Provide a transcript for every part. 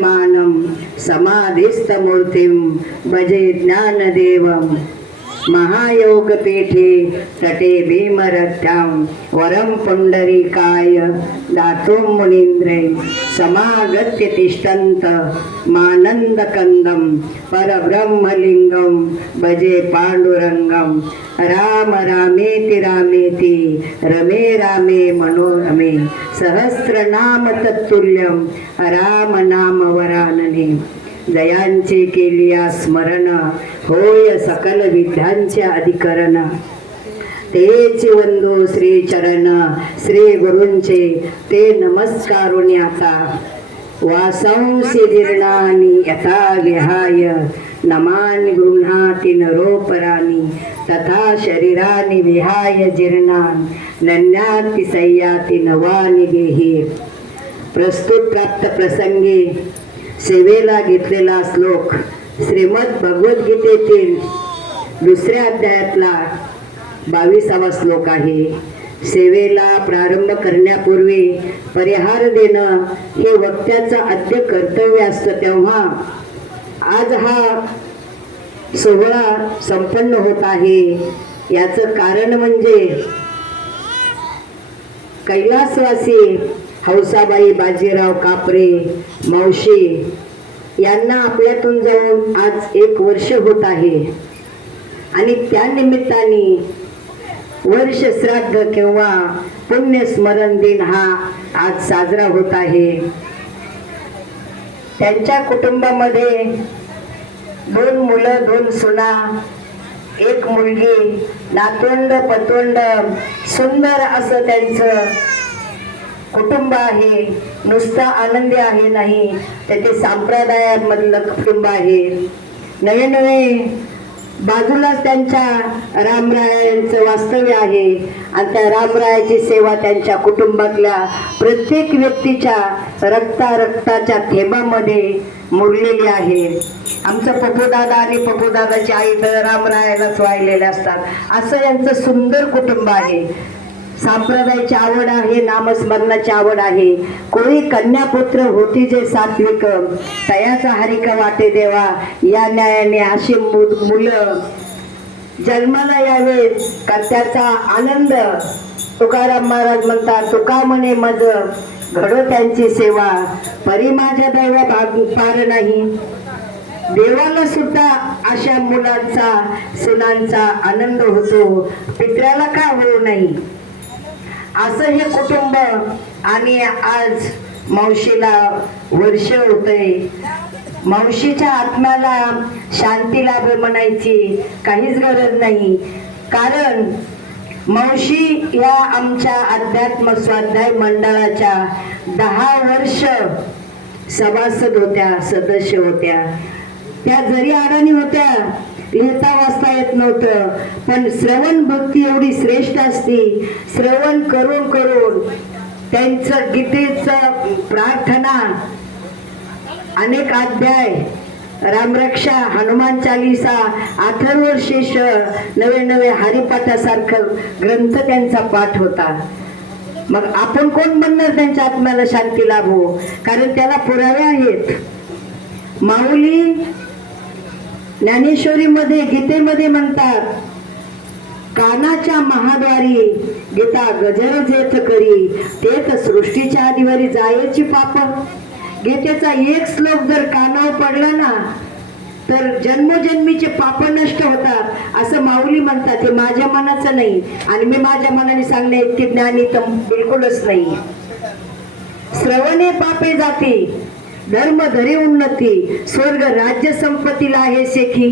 मानं समाधिस्थमूर्तिं भजे ज्ञानदेवं महायोगपीठे तटे भीमरथ्यां वरं पुंडरीकाय दातुं मुनीन्द्रे समागत्य तिष्ठन्त मानन्दकन्दं परब्रह्मलिङ्गं भजे पाण्डुरङ्गं राम रामेति रामेति रमे रामे मनोरमे सहस्रनाम तत्तुल्यं राम नाम वरानने जयांचे केलिया स्मरण होय सकल विद्यांचे अधिकरण तेच वंदो श्री चरण श्री गुरूंचे ते नमस्कारुणी आता वासांसी जीर्णानि यथा विहाय नमानि गृह्णाति नरोपराणि तथा शरीरानि विहाय जीर्णान् नन्याति सय्याति नवानि देहि। प्रस्तुत प्राप्त प्रसंगी सेवेला घेतलेला श्लोक श्रीमद भगवद्गीतेतील दुसऱ्या अध्यायातला 22वा श्लोक आहे। सेवेला प्रारंभ करण्यापूर्वी परिहार देणं हे वक्त्याचं आद्य कर्तव्य असतं, तेव्हा आज हा सोहळा संपन्न होत आहे। याचं कारण म्हणजे कैलासवासी हौसाबाई बाजीराव कापरे मावशी यांना आपल्यातून जाऊन आज 1 वर्ष होत आहे आणि त्या निमित्ताने वर्ष श्राद्ध किंवा पुण्य स्मरण दिन हा आज साजरा होत आहे। त्यांच्या कुटुंबामध्ये 2 मुलं 2 सुना 1 मुलगी नातवंड पतवंड सुंदर असं त्यांचं कुटुंब आहे। नुसतं आनंदी आहे नाही, त्याचे संप्रदायांमधलं कुटुंब आहे। नवे नवे बाजूलाच त्यांच्या रामरायांचं वास्तव्य आहे आणि त्या रामरायाची सेवा त्यांच्या कुटुंबातल्या प्रत्येक व्यक्तीच्या रक्ताच्या थेंबामध्ये मुरलेली आहे। आमचं पप्पूदादा आणि पप्पूदादाची आई तर रामरायालाच वाहिलेले असतात असं यांचं सुंदर कुटुंब आहे। संप्रदायाची आवड आहे, नामस्मरणाची आवड आहे। कोणी कन्यापुत्र होती जे सात्विक तयाचा हरिक वाटे देवा, या न्यायाने अशी मुलं जन्माला यावे त्याचा आनंद तुकाराम महाराज म्हणतात, तुका म्हणे मज घडो त्यांची सेवा, परी माझ्या दैवा पार नाही। देवाला सुद्धा अशा मुलांचा सुनांचा आनंद होतो, पित्र्याला का होऊ नाही असं हे कुटुंब। आणि आज मावशीला वर्ष होतंय। मावशीच्या आत्म्याला शांती लाभे म्हणायची काहीच गरज नाही, कारण मावशी या आमच्या अध्यात्म स्वाध्याय मंडळाच्या 10 वर्ष सभासद होत्या, सदस्य होत्या। त्या जरी अडाणी होत्या, लिहिता वाचता येत नव्हतं, पण श्रवण भक्ती एवढी श्रेष्ठ असती। श्रवण करून करून त्यांचं गीतेचं प्रार्थना अनेक अध्याय, रामरक्षा, हनुमान चालीसा, अथर्वशीर्ष, नवे नवे हरिपाठासारखं ग्रंथ त्यांचा पाठ होता। मग आपण कोण म्हणणार त्यांच्या आत्म्याला शांती लाभो, कारण त्याला पुरावे आहेत। माऊली ज्ञानेश्वरीमध्ये गीतेमध्ये म्हणतात, कानाच्या महाद्वारी गीता गजर जेथ करी, तेथ सृष्टीच्या आदिवारी जायची पाप। गीतेचा 1 श्लोक जर कानावर पडला ना तर जन्मजन्मीचे पाप नष्ट होतात असं माऊली म्हणतात। हे माझ्या मनाचं नाही आणि मी माझ्या मनाने सांगणे इतके ज्ञानी तर बिलकुलच नाही। श्रवणे पापे जाती धर्म धरे उन्नती, स्वर्ग राज्य संपत्तीला आहे शेखी।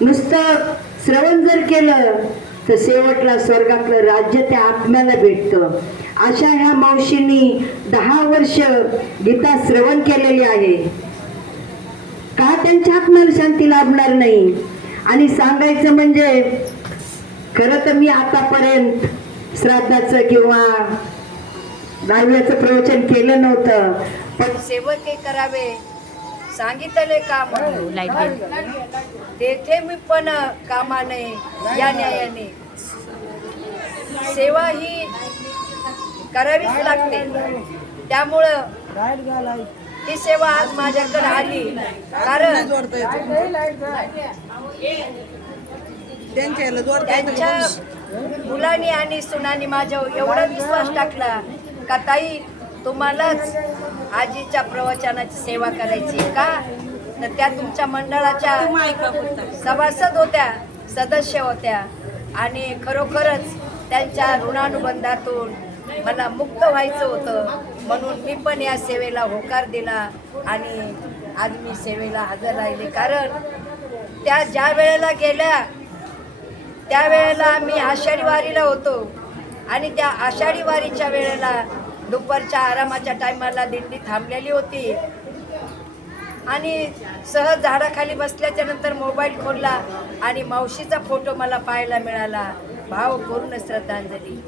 नुसतं श्रवण जर केलं तर शेवटला स्वर्गातलं राज्य त्या आत्म्याला भेटतं। अशा ह्या मावशींनी 10 वर्ष गीता श्रवण केलेली आहे। का त्यांच्या आत्म्याला शांती लाभणार नाही? आणि सांगायचं म्हणजे खरं तर मी आतापर्यंत श्राद्धाचं किंवा दहाव्याचं प्रवचन केलं नव्हतं, पण सेवके करावे सांगितले काम तेथे मी पण कामाने या न्यायाने सेवा ही करावीच लागते। त्यामुळं ही सेवा आज माझ्याकडे आली, कारण त्यांच्या मुलांनी आणि सुनांनी माझ्यावर एवढा विश्वास टाकला का ताई तुम्हालाच आजीच्या प्रवचनाची सेवा करायची का, तर त्या तुमच्या मंडळाच्या सभासद होत्या, सदस्य होत्या आणि खरोखरच त्यांच्या ऋणानुबंधातून मला मुक्त व्हायचं होतं, म्हणून मी पण या सेवेला होकार दिला आणि आज मी सेवेला हजर राहिले. कारण त्या ज्या वेळेला गेल्या त्यावेळेला आम्ही आषाढी वारीला होतो आणि त्या आषाढी वारीच्या वेळेला दुपारच्या आरामाच्या टायमाला दिंडी थांबलेली होती आणि सहज झाडाखाली बसल्याच्या नंतर मोबाईल खोलला आणि मावशीचा फोटो मला पाहायला मिळाला. भावपूर्ण श्रद्धांजली.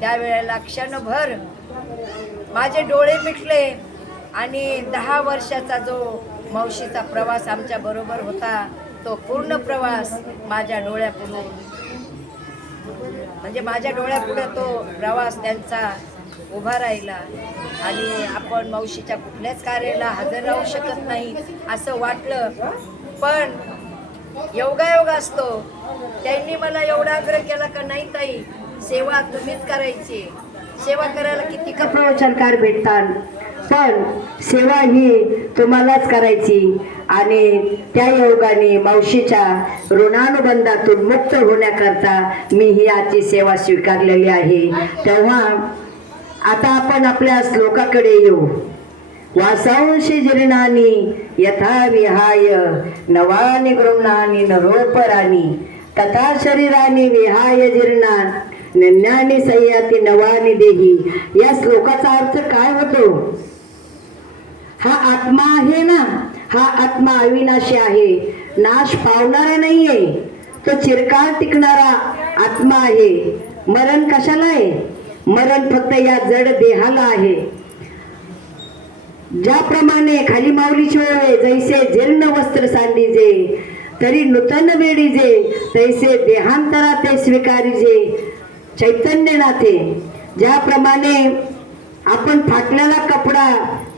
त्यावेळेला क्षणभर माझे डोळे मिटले आणि 10 वर्षाचा जो मावशीचा प्रवास आमच्या बरोबर होता तो पूर्ण प्रवास माझ्या डोळ्यापुढे, म्हणजे माझ्या डोळ्यापुढे तो प्रवास त्यांचा उभा राहिला आणि आपण मावशीच्या कुठल्याच कार्याला हजर राहू शकत नाही असं वाटलं. पण योगायोग असतो, त्यांनी मला एवढा आग्रह केला का नाही ताई सेवा तुम्हीच करायची, सेवा करायला किती का प्रवचनकार भेटतात पण सेवा ही तुम्हालाच करायची. आणि त्या योगाने मावशीच्या ऋणानुबंधातून मुक्त होण्याकरता मी ही आजची सेवा स्वीकारलेली आहे. तेव्हा आता आपण आपल्या श्लोकाकडे येऊ. वासांशी जीर्णानी यथा विहाय नवानी गृह्णानी नरोपराणी तथा शरीरानी विहाय जीर्णा नन्यानी संयाती नवानी देही. या श्लोकाचा अर्थ काय होतो? हा आत्मा आहे ना, हा आत्मा अविनाशी आहे, नाश पावणारा नाहीये, तो चिरकाळ टिकणारा आत्मा आहे. मरण कशाला आहे? मरण फक्त या जड देहाला आहे. ज्याप्रमाणे खाली माऊलीची ओळ आहे, जैसे जीर्ण वस्त्र सांडीजे तरी नूतन वेडीजे तैसे देहांतरा ते स्वीकारीजे चैतन्यनाथे. ज्याप्रमाणे आपण फाटलेला कपडा,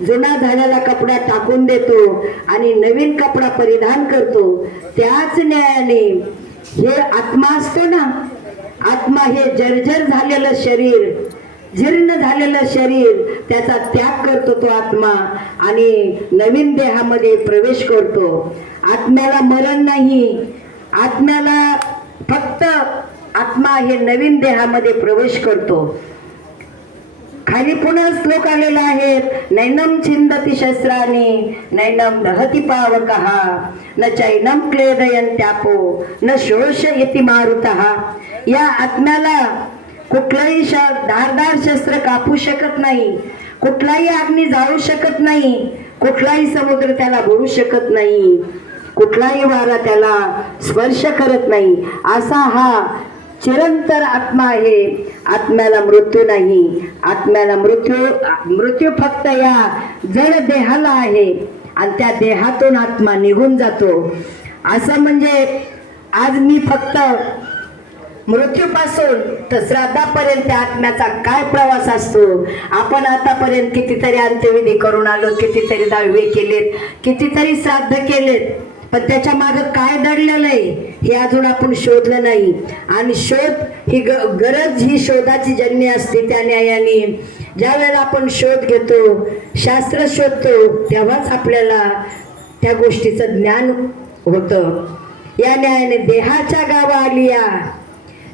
जुना झालेला कपडा टाकून देतो आणि नवीन कपडा परिधान करतो, त्याच न्यायाने हे आत्मा असतो ना, आत्मा हे जर्जर झालेलं शरीर, जीर्ण झालेलं शरीर, त्याचा त्याग करतो तो आत्मा आणि नवीन देहामध्ये प्रवेश करतो. आत्म्याला मरण नाही, आत्म्याला फक्त आत्मा हे नवीन देहामध्ये प्रवेश करतो. खाली पुन्हा श्लोक आलेला आहे. नैनम छिंदती शस्त्रानी नैनम दहती पावकः न चैनम क्लेदयन्त्यापो न शोष इति मारुतः. या आत्म्याला कुठलाही धारदार शस्त्र कापू शकत नाही, कुठलाही अग्नी जाळू शकत नाही, कुठलाही समुद्र त्याला बुडू शकत नाही, कुठलाही वारा त्याला स्पर्श करत नाही. असा हा चिरंतर आत्मा आहे. आत्म्याला मृत्यू नाही, आत्म्याला मृत्यू फक्त या जड देहाला आहे आणि त्या देहातून आत्मा निघून जातो. असं म्हणजे आज मी फक्त मृत्यूपासून तर श्राद्धापर्यंत त्या आत्म्याचा काय प्रवास असतो. आपण आतापर्यंत कितीतरी अंत्यविधी करून आलो, कितीतरी दावे केलेत, कितीतरी श्राद्ध केलेत, पण त्याच्या मागे काय दडलेलं आहे हे अजून आपण शोधलं नाही. आणि शोध ही गरज ही शोधाची जन्य असते. त्या न्यायाने ज्या वेळेला आपण शोध घेतो, शास्त्र शोधतो, तेव्हाच आपल्याला त्या गोष्टीचं ज्ञान होतं. या न्यायाने देहाच्या गावा आलिया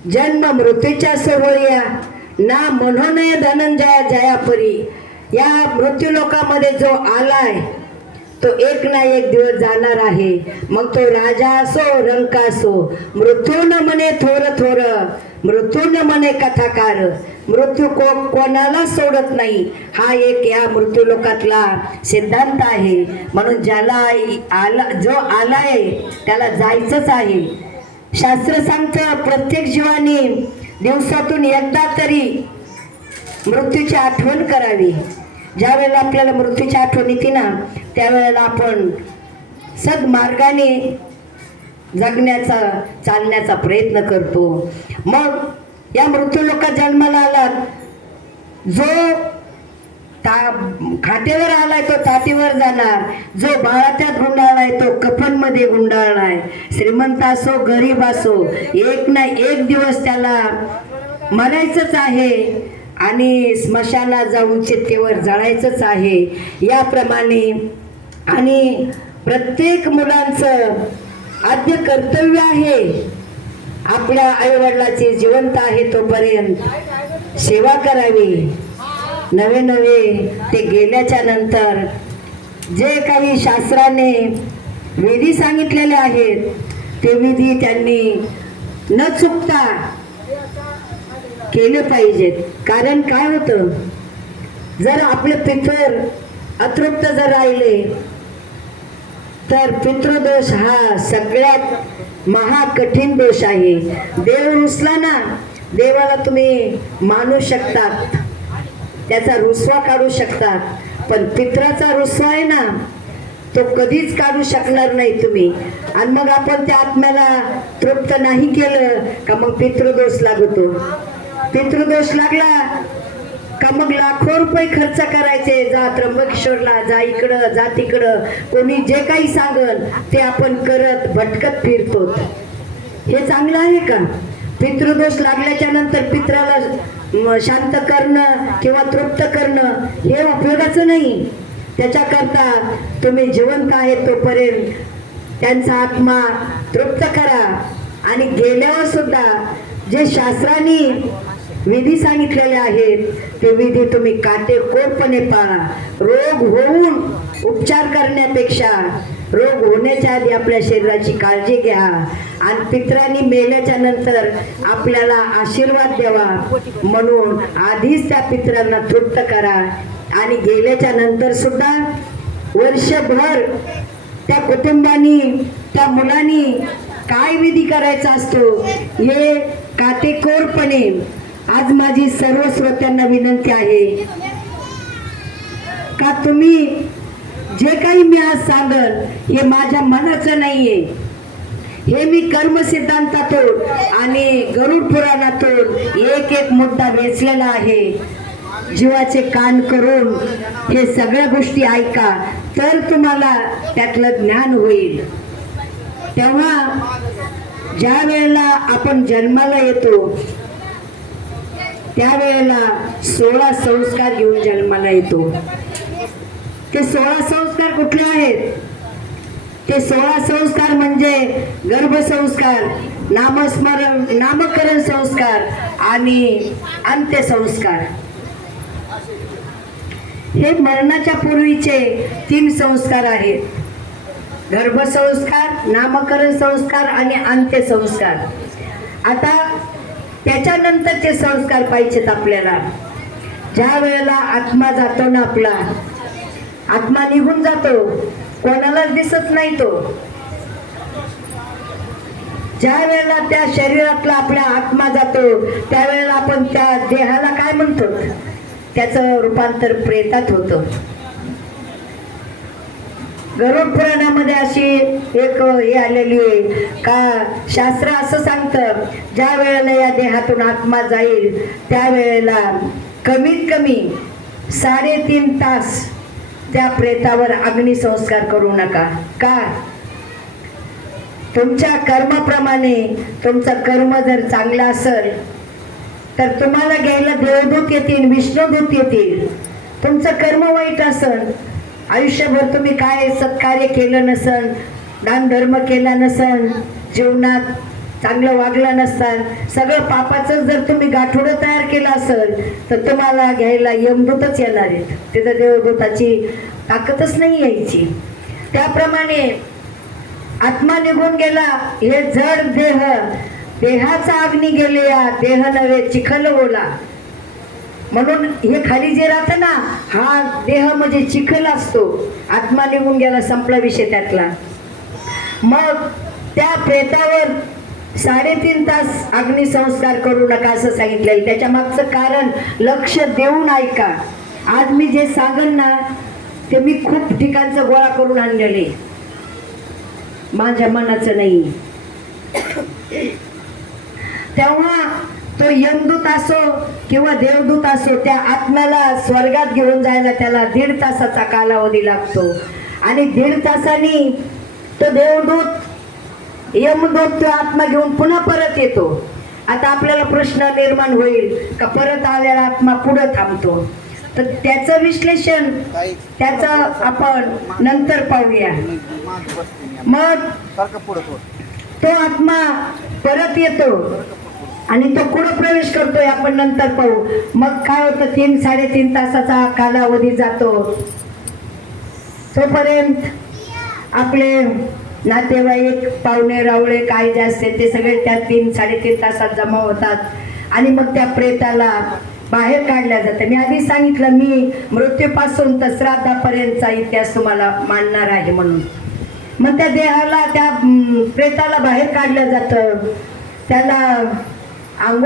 जन्म मृत्यूच्या सोहळ्या ना मनोनय धनंजया जयापरी. या मृत्यू लोकामध्ये जो आलाय तो एक ना एक दिवस जाणार आहे. मग तो राजा असो रंका असो, मृत्यू न म्हणे थोर थोर, मृत्यू न म्हणे कथाकार. मृत्यू कोणाला सोडत नाही, हा एक या मृत्यू लोकातला सिद्धांत आहे. म्हणून ज्याला जो आलाय त्याला जायचंच आहे. शास्त्र सांगतं प्रत्येक जीवाने दिवसातून एकदा तरी मृत्यूची आठवण करावी. ज्या वेळेला आपल्याला मृत्यूची आठवण येते ना, त्यावेळेला आपण सद्मार्गाने जगण्याचा चालण्याचा प्रयत्न करतो. मग या मृत्यू लोकात जन्माला आलात, जो खाटेवर आलाय तो ताटीवर जाणार, जो बाळाच्यात गुंडाळलाय तो कफनमध्ये गुंडाळलाय. श्रीमंत असो गरीब असो, एक ना एक दिवस त्याला मरायचंच आहे आणि स्मशानाला जाऊन चितेवर जळायचंच आहे. याप्रमाणे आणि प्रत्येक मुलांचं आद्य कर्तव्य आहे आपल्या आईवडिलाचे जिवंत आहे तोपर्यंत सेवा करावी. नवे नवे ते गेल्याच्या नंतर जे काही शास्त्राने विधी सांगितलेले आहेत ते विधी त्यांनी न चुकता केले पाहिजेत. कारण काय होतं, जर आपले पितर अतृप्त जर राहिले तर पितृदोष हा सगळ्यात महाकठीण दोष आहे. देव रुसला ना, देवाला तुम्ही मानू शकतात, त्याचा रुसवा काढू शकतात, पण पित्राचा रुसवा आहे ना तो कधीच काढू शकणार नाही तुम्ही. आणि मग आपण त्या आत्म्याला तृप्त नाही केलं का मग पितृदोष लागतो. पितृदोष लागला का मग लाखो रुपये खर्च करायचे, जा त्र्यंबकेश्वरला, जा इकडं जा तिकडं, कोणी जे काही सांगल ते आपण करत भटकत फिरतो. हे चांगलं आहे का? पितृदोष लागल्याच्या नंतर पित्राला शांत करणं किंवा तृप्त करणं हे उपयोगाचं नाही. त्याच्याकरता तुम्ही जिवंत आहे तोपर्यंत त्यांचा आत्मा तृप्त करा. आणि गेल्यावर सुद्धा जे शास्त्राने विधी सांगितलेले आहेत ते विधी तुम्ही काटेकोरपणे पाळा. रोग होऊन उपचार करण्यापेक्षा रोग होण्याच्या आधी आपल्या शरीराची काळजी घ्या आणि पितरांनी मेल्याच्या नंतर आपल्याला आशीर्वाद द्यावा म्हणून आधीच त्या पितरांना तृप्त करा. आणि गेल्याच्या नंतर सुद्धा वर्षभर त्या कुटुंबानी त्या मुलांनी काय विधी करायचा असतो हे काटेकोरपणे आज माझी सर्व श्रोत्यांना विनंती आहे का तुम्ही जे काही मी आज सांगल हे माझ्या मनाचं नाहीये, हे मी कर्मसिद्धांतातून आणि गरुड पुराणातून एक एक मुद्दा वेचलेला आहे. जीवाचे कान करून हे सगळ्या गोष्टी ऐका तर तुम्हाला त्यातलं ज्ञान होईल. तेव्हा ज्या वेळेला आपण जन्माला येतो त्यावेळेला 16 संस्कार घेऊन जन्माला येतो. ते 16 संस्कार कुठले आहेत? ते 16 संस्कार म्हणजे गर्भसंस्कार, नामकरण संस्कार आणि अंत्यसंस्कार. हे मरणाच्या पूर्वीचे 3 संस्कार आहेत. गर्भसंस्कार, नामकरण संस्कार आणि अंत्यसंस्कार. आता त्याच्यानंतरचे संस्कार पाहिजेत आपल्याला. ज्या वेळेला आत्मा जातो ना, आपला आत्मा निघून जातो, कोणालाच दिसत नाही तो. ज्या वेळेला त्या शरीरातला आपला आत्मा जातो त्यावेळेला आपण त्या देहाला काय म्हणतो, त्याचं रूपांतर प्रेतात होतं. गरुड पुराणामध्ये अशी एक हे आलेली आहे का शास्त्र असं सांगतं ज्या वेळेला या देहातून आत्मा जाईल त्यावेळेला कमीत कमी 3.5 तास त्या प्रेतावर अग्निसंस्कार करू नका. का? तुमच्या कर्माप्रमाणे तुमचं कर्म जर चांगलं असेल तर तुम्हाला घ्यायला देवदूत येतील, विष्णुदूत येतील. तुमचं कर्म वाईट असेल, आयुष्यभर तुम्ही काय सत्कार्य केलं नसन, दानधर्म केला नसन, जीवनात चांगलं वागलं नसताल, सगळं पापाचं जर तुम्ही गाठोडं तयार केलं असेल तर तुम्हाला घ्यायला यमदूतच येणार आहेत. तिथं देवदूताची ताकदच नाही यायची. त्याप्रमाणे आत्मा निघून गेला, हे जड देह, देहाचा अग्नी गेले या देह नव्हे चिखल ओला. म्हणून हे खाली जे राहतं ना, हा देह म्हणजे चिखल असतो. आत्मा निघून गेला, संपला विषय त्यातला. मग त्या प्रेतावर 3.5 तास अग्निसंस्कार करू नका असं सांगितलेलं. त्याच्या मागचं कारण लक्ष देऊन ऐका. आज मी जे सांगेन ना ते मी खूप ठिकाणचं गोळा करून आणलेले, माझ्या मनाचं नाही. तेव्हा तो यमदूत असो किंवा देवदूत असो, त्या आत्म्याला स्वर्गात घेऊन जायला त्याला 1.5 तासाचा कालावधी लागतो. आणि 1.5 तासांनी तो देवदूत यमदूत तो आत्मा घेऊन पुन्हा परत येतो. आता आपल्याला प्रश्न निर्माण होईल का परत आलेला आत्मा पुढं थांबतो, तर त्याचं विश्लेषण त्याचं आपण नंतर पाहूया. मग तो आत्मा परत येतो आणि तो कुठं प्रवेश करतोय आपण नंतर पाहू. मग काय होतं, 3-3.5 तासाचा कालावधी जातो. तोपर्यंत आपले नातेवाईक पाहुणे रावळे काय जे असते ते सगळे त्या 3-3.5 तासात जमा होतात. आणि मग त्या प्रेताला बाहेर काढल्या जातं. मी आधी सांगितलं मी मृत्यूपासून तर श्राद्धापर्यंतचा इतिहास तुम्हाला मांडणार आहे म्हणून. मग त्या देहाला त्या प्रेताला बाहेर काढलं जातं, त्याला आंघोळ